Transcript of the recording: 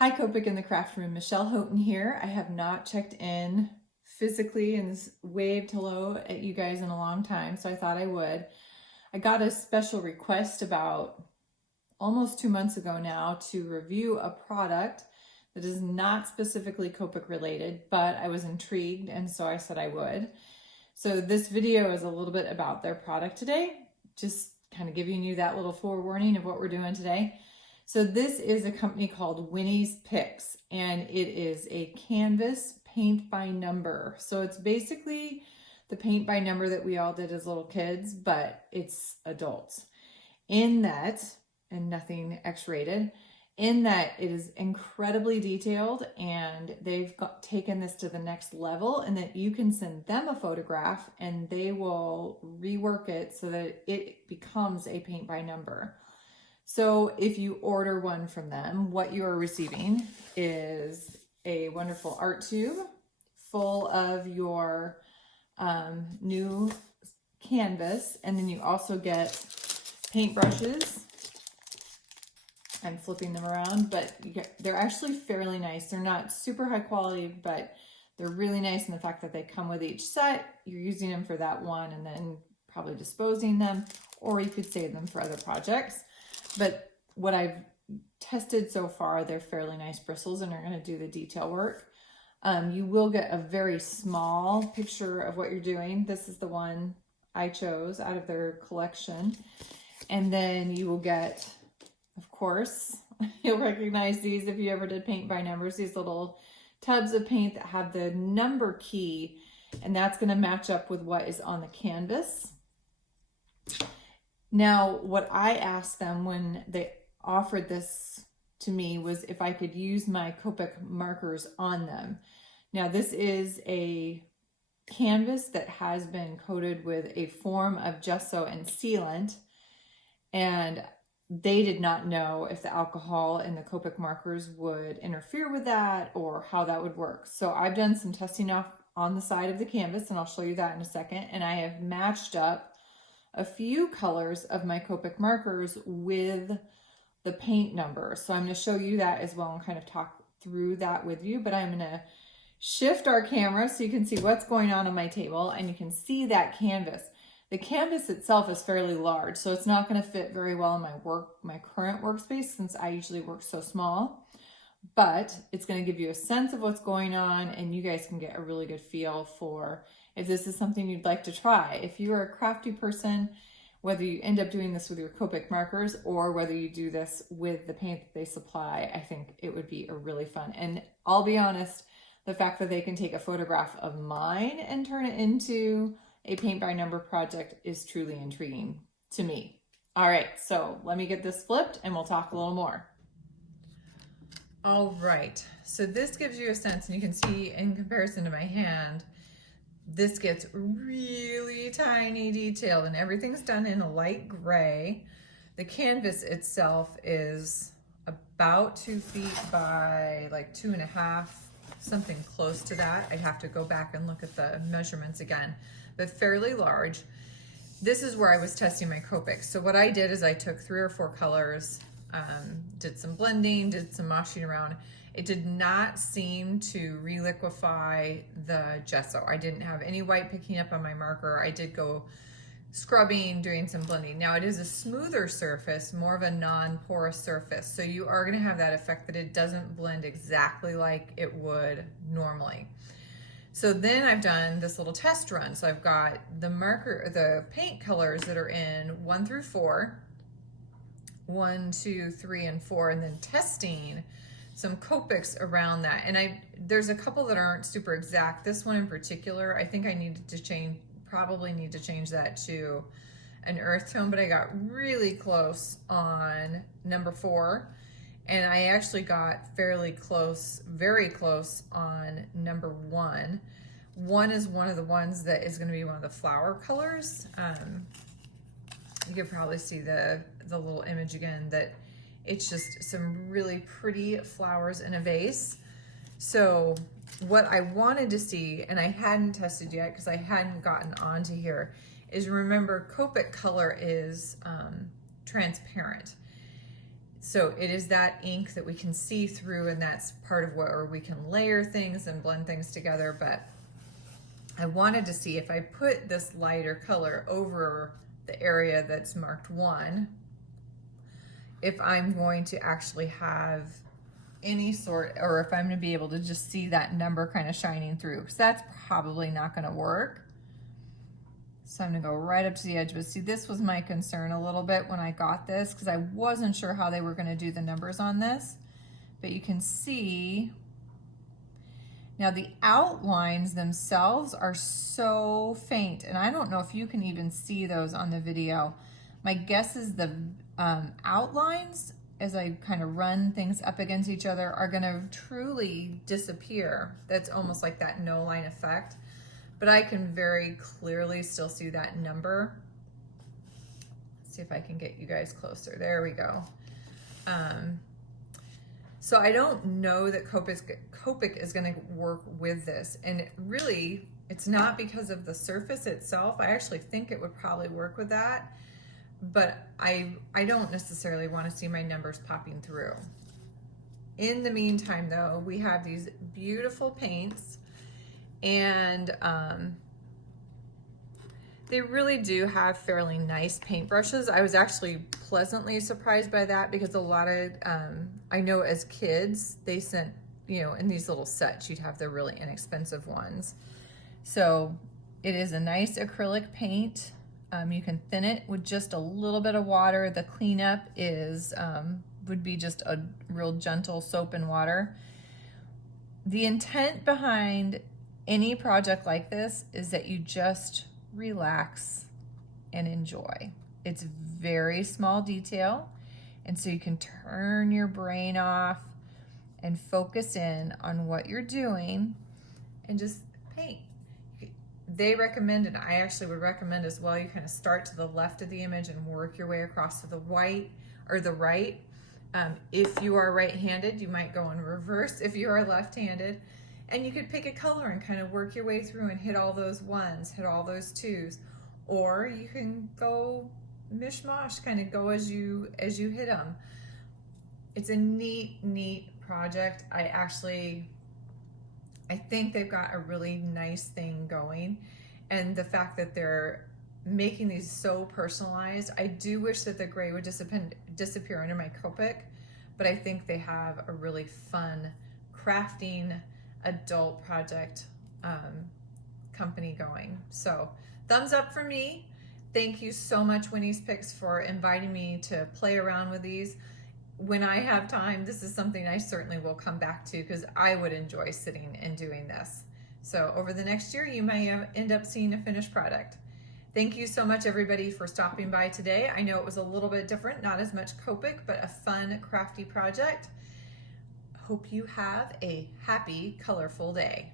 Hi, Copic in the craft room. Michelle Houghton here. I have not checked in physically and waved hello at you guys in a long time, so I thought I would. I got a special request about almost 2 months ago now to review a product that is not specifically Copic related, but I was intrigued and so I said I would. So this video is a little bit about their product today, just kind of giving you that little forewarning of what we're doing today. So this is a company called Winnie's Picks, and it is a canvas paint by number. So it's basically the paint by number that we all did as little kids, but it's adults. In that, and nothing X-rated, in that it is incredibly detailed, and they've taken this to the next level, and that you can send them a photograph and they will rework it so that it becomes a paint by number. So if you order one from them, what you are receiving is a wonderful art tube full of your new canvas, and then you also get paintbrushes. I'm flipping them around, but they're actually fairly nice. They're not super high quality, but they're really nice in the fact that they come with each set. You're using them for that one and then probably disposing them, or you could save them for other projects. But what I've tested so far, they're fairly nice bristles and are going to do the detail work. You will get a very small picture of what you're doing. This is the one I chose out of their collection. And then you will get, of course, you'll recognize these if you ever did paint by numbers, these little tubs of paint that have the number key, and that's going to match up with what is on the canvas. Now, what I asked them when they offered this to me was if I could use my Copic markers on them. Now, this is a canvas that has been coated with a form of gesso and sealant, and they did not know if the alcohol in the Copic markers would interfere with that or how that would work. So I've done some testing off on the side of the canvas, and I'll show you that in a second, and I have matched up a few colors of my Copic markers with the paint number. So I'm going to show you that as well and kind of talk through that with you, but I'm going to shift our camera so you can see what's going on my table, and you can see that canvas. The canvas itself is fairly large, so it's not going to fit very well in my current workspace, since I usually work so small, but it's going to give you a sense of what's going on, and you guys can get a really good feel for if this is something you'd like to try. If you are a crafty person, whether you end up doing this with your Copic markers or whether you do this with the paint that they supply, I think it would be a really fun. And I'll be honest, the fact that they can take a photograph of mine and turn it into a paint by number project is truly intriguing to me. All right, so let me get this flipped and we'll talk a little more. All right, so this gives you a sense, and you can see in comparison to my hand, this gets really tiny detailed, and everything's done in a light gray. The canvas itself is about 2 feet by like 2.5, something close to that. I'd have to go back and look at the measurements again, but fairly large. This is where I was testing my Copic. So what I did is I took 3 or 4 colors, did some blending, did some moshing around. It did not seem to reliquify the gesso. I didn't have any white picking up on my marker. I did go scrubbing, doing some blending. Now it is a smoother surface, more of a non-porous surface. So you are gonna have that effect that it doesn't blend exactly like it would normally. So then I've done this little test run. So I've got the paint colors that are in 1 through 4, 1, 2, 3, and 4, and then testing some Copics around that. And there's a couple that aren't super exact. This one in particular, I think I probably need to change that to an earth tone, but I got really close on number 4. And I actually got fairly close, very close on number 1. 1 is one of the ones that is going to be one of the flower colors. You can probably see the little image again, that it's just some really pretty flowers in a vase. So what I wanted to see, and I hadn't tested yet because I hadn't gotten onto here, is remember Copic color is transparent. So it is that ink that we can see through, and that's part of where we can layer things and blend things together. But I wanted to see if I put this lighter color over the area that's marked 1, if I'm going to actually have any sort, or if I'm going to be able to just see that number kind of shining through, because that's probably not going to work. So I'm going to go right up to the edge. But see, this was my concern a little bit when I got this, because I wasn't sure how they were going to do the numbers on this. But you can see now the outlines themselves are so faint, and I don't know if you can even see those on the video. My guess is the outlines, as I kind of run things up against each other, are going to truly disappear. That's almost like that no line effect. But I can very clearly still see that number. Let's see if I can get you guys closer. There we go. So I don't know that Copic is going to work with this. And really, it's not because of the surface itself. I actually think it would probably work with that. But I don't necessarily want to see my numbers popping through. In the meantime, though, we have these beautiful paints. And they really do have fairly nice paintbrushes. I was actually pleasantly surprised by that, because a lot of, I know as kids, they sent, you know, in these little sets, you'd have the really inexpensive ones. So it is a nice acrylic paint. You can thin it with just a little bit of water. The cleanup is, would be just a real gentle soap and water. The intent behind any project like this is that you just relax and enjoy. It's very small detail, and so you can turn your brain off and focus in on what you're doing and just paint. They recommend, and I actually would recommend as well, you kind of start to the left of the image and work your way across to the white or the right. If you are right-handed, you might go in reverse if you are left-handed. And you could pick a color and kind of work your way through and hit all those 1s, hit all those 2s. Or you can go mishmash, kind of go as you hit them. It's a neat project. I think they've got a really nice thing going. And the fact that they're making these so personalized, I do wish that the gray would disappear under my Copic, but I think they have a really fun crafting adult project company going. So thumbs up for me. Thank you so much, Winnie's Picks, for inviting me to play around with these. When I have time, this is something I certainly will come back to, because I would enjoy sitting and doing this. So over the next year, you may end up seeing a finished product. Thank you so much, everybody, for stopping by today. I know it was a little bit different, not as much Copic, but a fun, crafty project. Hope you have a happy, colorful day.